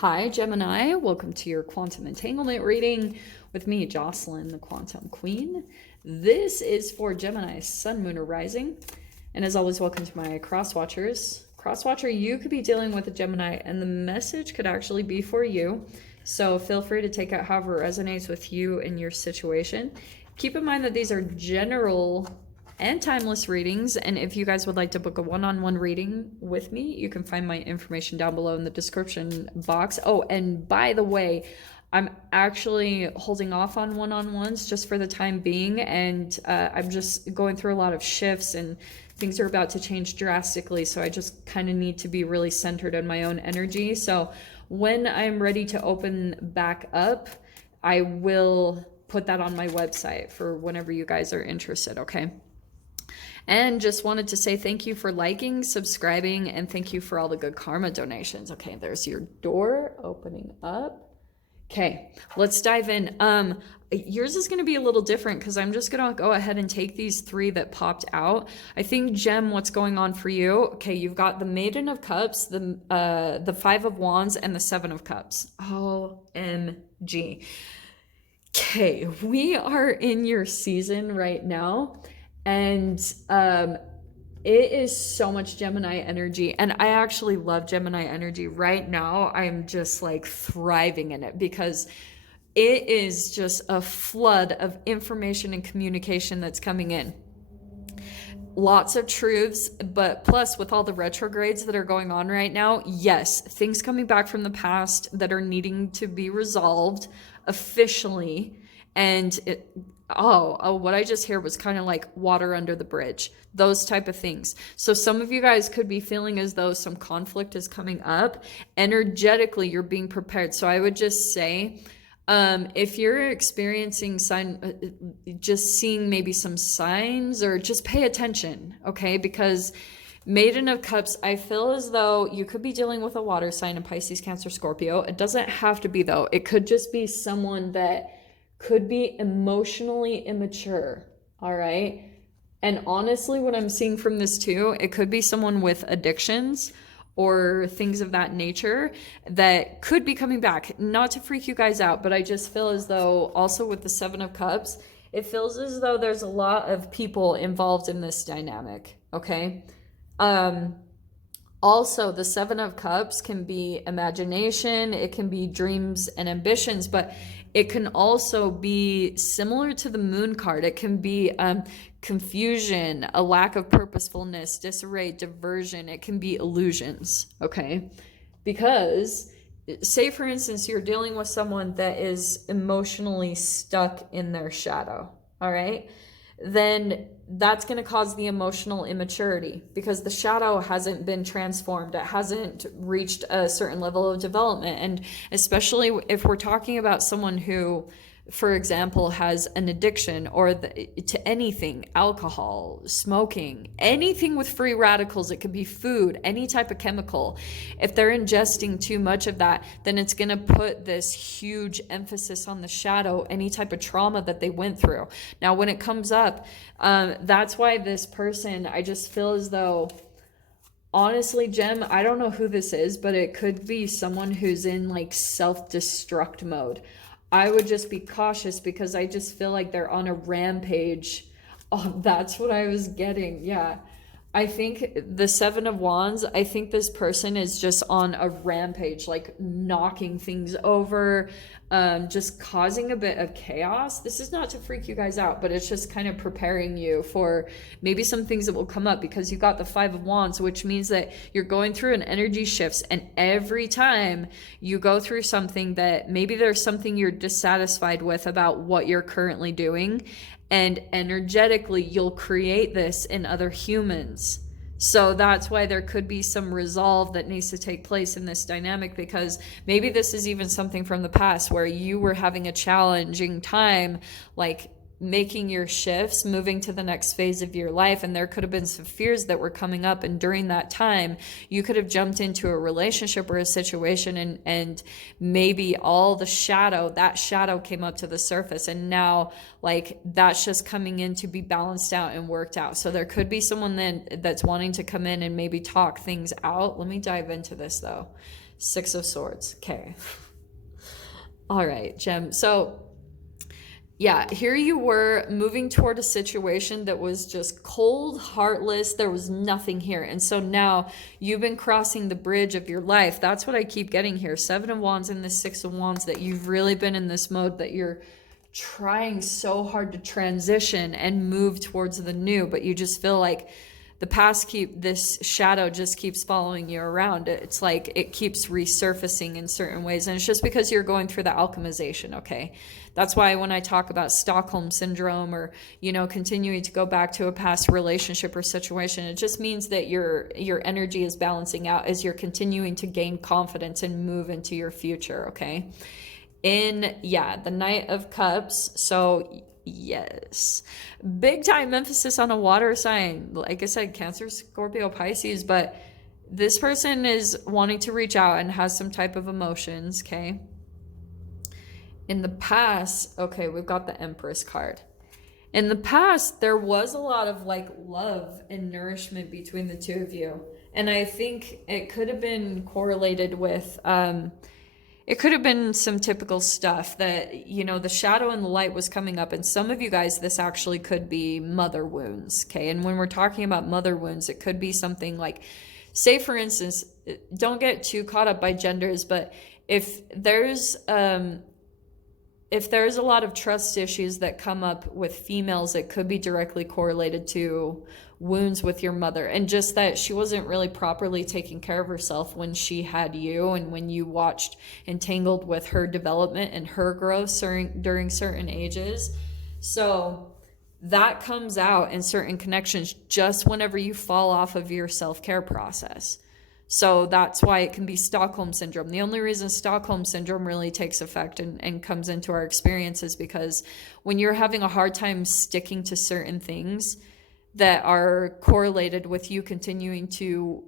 Hi, Gemini. Welcome to your quantum entanglement reading with me, Jocelyn, the quantum queen. This is for Gemini, sun, moon, or rising. And as always, welcome to my cross watchers. Cross watcher, you could be dealing with a Gemini, and the message could actually be for you. So feel free to take it however resonates with you and your situation. Keep in mind that these are general and timeless readings, and if you guys would like to book a one-on-one reading with me, you can find my information down below in the description box. Oh, and by the way, I'm actually holding off on one-on-ones just for the time being, and I'm just going through a lot of shifts and things are about to change drastically, so I just kind of need to be really centered in my own energy. So when I'm ready to open back up, I will put that on my website for whenever you guys are interested, okay? And just wanted to say thank you for liking, subscribing, and thank you for all the good karma donations. Okay, there's your door opening up. Okay, let's dive in. Yours is going to be a little different because I'm just going to go ahead and take these three that popped out. I think, Gem, what's going on for you? Okay, you've got the Maiden of Cups, the Five of Wands, and the Seven of Cups. OMG. Okay, we are in your season right now. And it is so much Gemini energy. And I actually love Gemini energy right now. I'm just like thriving in it because it is just a flood of information and communication that's coming in. Lots of truths, but plus with all the retrogrades that are going on right now, yes, things coming back from the past that are needing to be resolved officially. And what I just heard was kind of like water under the bridge, those type of things. So some of you guys could be feeling as though some conflict is coming up. Energetically, you're being prepared. So I would just say, if you're experiencing just seeing maybe some signs, or just pay attention, okay? Because Maiden of Cups, I feel as though you could be dealing with a water sign in Pisces, Cancer, Scorpio. It doesn't have to be, though. It could just be someone that could be emotionally immature, all right? And honestly, what I'm seeing from this too, it could be someone with addictions or things of that nature that could be coming back. Not to freak you guys out, but I just feel as though also with the Seven of Cups, it feels as though there's a lot of people involved in this dynamic, okay? Also, the Seven of Cups can be imagination, it can be dreams and ambitions, but it can also be similar to the Moon card. It can be confusion, a lack of purposefulness, disarray, diversion. It can be illusions, okay? Because, say for instance, you're dealing with someone that is emotionally stuck in their shadow, all right? Then that's going to cause the emotional immaturity because the shadow hasn't been transformed. It hasn't reached a certain level of development. And especially if we're talking about someone who, for example, has an addiction or to anything, alcohol, smoking, anything with free radicals, it could be food, any type of chemical. If they're ingesting too much of that, then it's going to put this huge emphasis on the shadow, any type of trauma that they went through. Now, when it comes up, that's why this person, I just feel as though, honestly, Gem, I don't know who this is, but it could be someone who's in like self-destruct mode. I would just be cautious because I just feel like they're on a rampage. Oh, that's what I was getting. Yeah. I think the Seven of Wands, I think this person is just on a rampage, like knocking things over, just causing a bit of chaos. This is not to freak you guys out, but it's just kind of preparing you for maybe some things that will come up because you got the Five of Wands, which means that you're going through an energy shifts. And every time you go through something that maybe there's something you're dissatisfied with about what you're currently doing, and energetically you'll create this in other humans. So that's why there could be some resolve that needs to take place in this dynamic, because maybe this is even something from the past where you were having a challenging time, like making your shifts, moving to the next phase of your life, and there could have been some fears that were coming up, and during that time you could have jumped into a relationship or a situation, and maybe all the shadow, that shadow came up to the surface, and now like that's just coming in to be balanced out and worked out. So there could be someone then that's wanting to come in and maybe talk things out. Let me dive into this though. Six of Swords. Okay. All right, Gem. So yeah, here you were moving toward a situation that was just cold, heartless. There was nothing here. And so now you've been crossing the bridge of your life. That's what I keep getting here. Seven of Wands and the Six of Wands, that you've really been in this mode that you're trying so hard to transition and move towards the new, but you just feel like the past this shadow just keeps following you around. It's like it keeps resurfacing in certain ways. And it's just because you're going through the alchemization, okay? That's why when I talk about Stockholm syndrome, or, you know, continuing to go back to a past relationship or situation, it just means that your energy is balancing out as you're continuing to gain confidence and move into your future, okay? The Knight of Cups. So yes, big time emphasis on a water sign. Like I said, Cancer, Scorpio, Pisces, but this person is wanting to reach out and has some type of emotions, okay? In the past, okay, we've got the Empress card. In the past, there was a lot of like love and nourishment between the two of you. And I think it could have been correlated with, it could have been some typical stuff that, you know, the shadow and the light was coming up. And some of you guys, this actually could be mother wounds, okay? And when we're talking about mother wounds, it could be something like, say for instance, don't get too caught up by genders, but if there's a lot of trust issues that come up with females, it could be directly correlated to wounds with your mother, and just that she wasn't really properly taking care of herself when she had you, and when you watched Entangled with her development and her growth during certain ages. So that comes out in certain connections just whenever you fall off of your self-care process. So that's why it can be Stockholm syndrome. The only reason Stockholm syndrome really takes effect and comes into our experience is because when you're having a hard time sticking to certain things that are correlated with you continuing to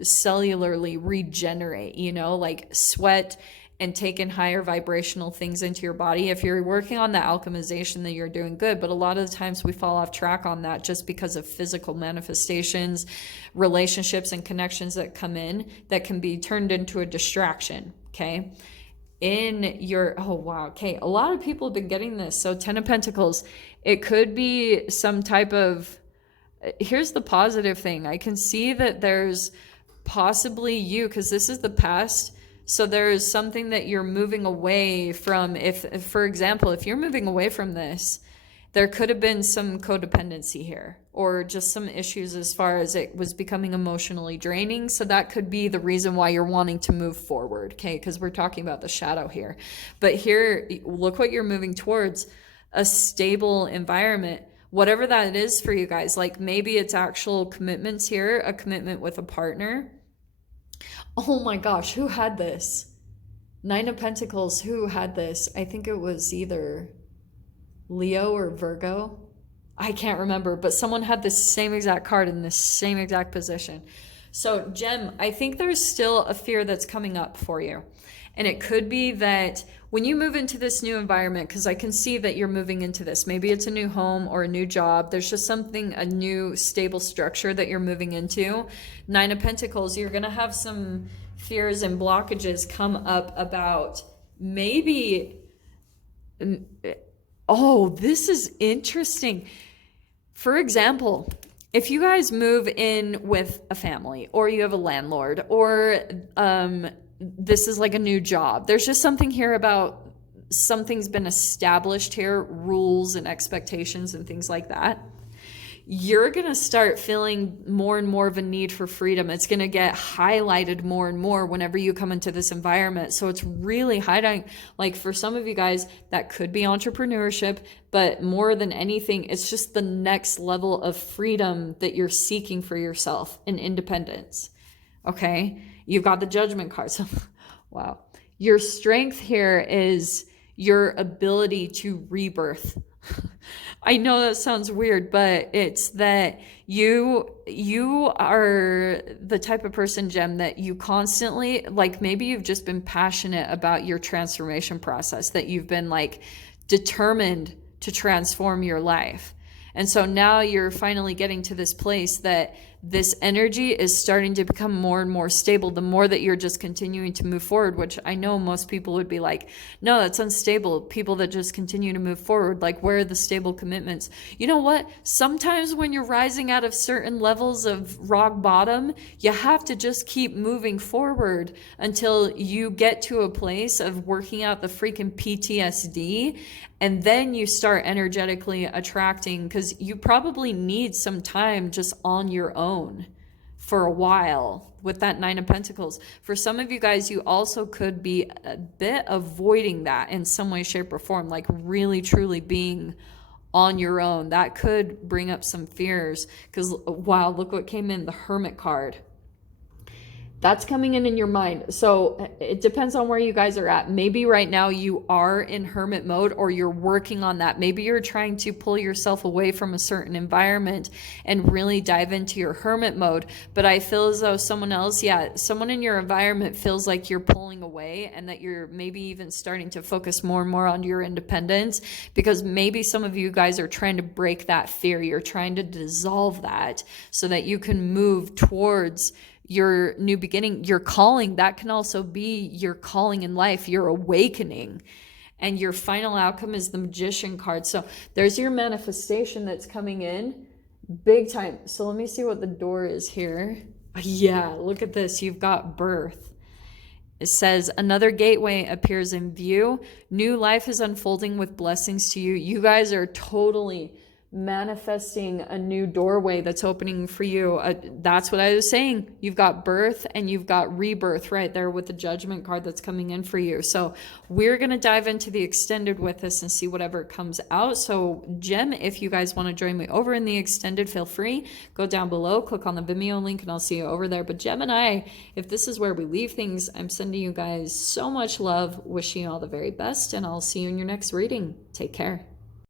cellularly regenerate, you know, like sweat and take in higher vibrational things into your body. If you're working on the alchemization, then you're doing good. But a lot of the times we fall off track on that just because of physical manifestations, relationships, and connections that come in that can be turned into a distraction, okay? Oh wow, okay. A lot of people have been getting this. So 10 of Pentacles, it could be some type of, here's the positive thing. I can see that there's possibly you, because this is the past. So there's something that you're moving away from. If, for example, if you're moving away from this, there could have been some codependency here, or just some issues as far as it was becoming emotionally draining. So that could be the reason why you're wanting to move forward, okay? Because we're talking about the shadow here. But here, look what you're moving towards, a stable environment. Whatever that is for you guys, like maybe it's actual commitments here, a commitment with a partner. Oh my gosh, who had this? 9 of Pentacles, who had this? I think it was either Leo or Virgo. I can't remember, but someone had this same exact card in this same exact position. So Gem, I think there's still a fear that's coming up for you. And it could be that when you move into this new environment, because I can see that you're moving into this, maybe it's a new home or a new job. There's just something, a new stable structure that you're moving into. 9 of Pentacles, you're going to have some fears and blockages come up about maybe, oh, this is interesting. For example, if you guys move in with a family, or you have a landlord, or this is like a new job, there's just something here about something's been established here, rules and expectations and things like that. You're going to start feeling more and more of a need for freedom. It's going to get highlighted more and more whenever you come into this environment. So it's really highlighting, like for some of you guys, that could be entrepreneurship, but more than anything, it's just the next level of freedom that you're seeking for yourself and independence. Okay. You've got the Judgment card. So, wow. Your strength here is your ability to rebirth. I know that sounds weird, but it's that you are the type of person, Gem, that you constantly, like maybe you've just been passionate about your transformation process, that you've been like determined to transform your life. And so now you're finally getting to this place that this energy is starting to become more and more stable the more that you're just continuing to move forward, which I know most people would be like, no, that's unstable. People that just continue to move forward, like, where are the stable commitments? You know what? Sometimes when you're rising out of certain levels of rock bottom, you have to just keep moving forward until you get to a place of working out the freaking PTSD, and then you start energetically attracting, because you probably need some time just on your own for a while with that Nine of Pentacles. For some of you guys, you also could be a bit avoiding that in some way, shape, or form, like really truly being on your own. That could bring up some fears, because wow, look what came in, the Hermit card. That's coming in your mind. So it depends on where you guys are at. Maybe right now you are in hermit mode, or you're working on that. Maybe you're trying to pull yourself away from a certain environment and really dive into your hermit mode. But I feel as though someone else, someone in your environment feels like you're pulling away, and that you're maybe even starting to focus more and more on your independence, because maybe some of you guys are trying to break that fear. You're trying to dissolve that so that you can move towards your new beginning, your calling. That can also be your calling in life, your awakening. And your final outcome is the Magician card. So there's your manifestation that's coming in big time. So let me see what the door is here. Yeah, look at this. You've got birth. It says, another gateway appears in view. New life is unfolding with blessings to you. You guys are totally manifesting a new doorway that's opening for you. That's what I was saying. You've got birth and you've got rebirth right there with the Judgment card that's coming in for you. So we're going to dive into the extended with this and see whatever comes out. So Gem, if you guys want to join me over in the extended, feel free. Go down below, click on the Vimeo link, and I'll see you over there. But Gemini, if this is where we leave things, I'm sending you guys so much love, wishing you all the very best, and I'll see you in your next reading. Take care.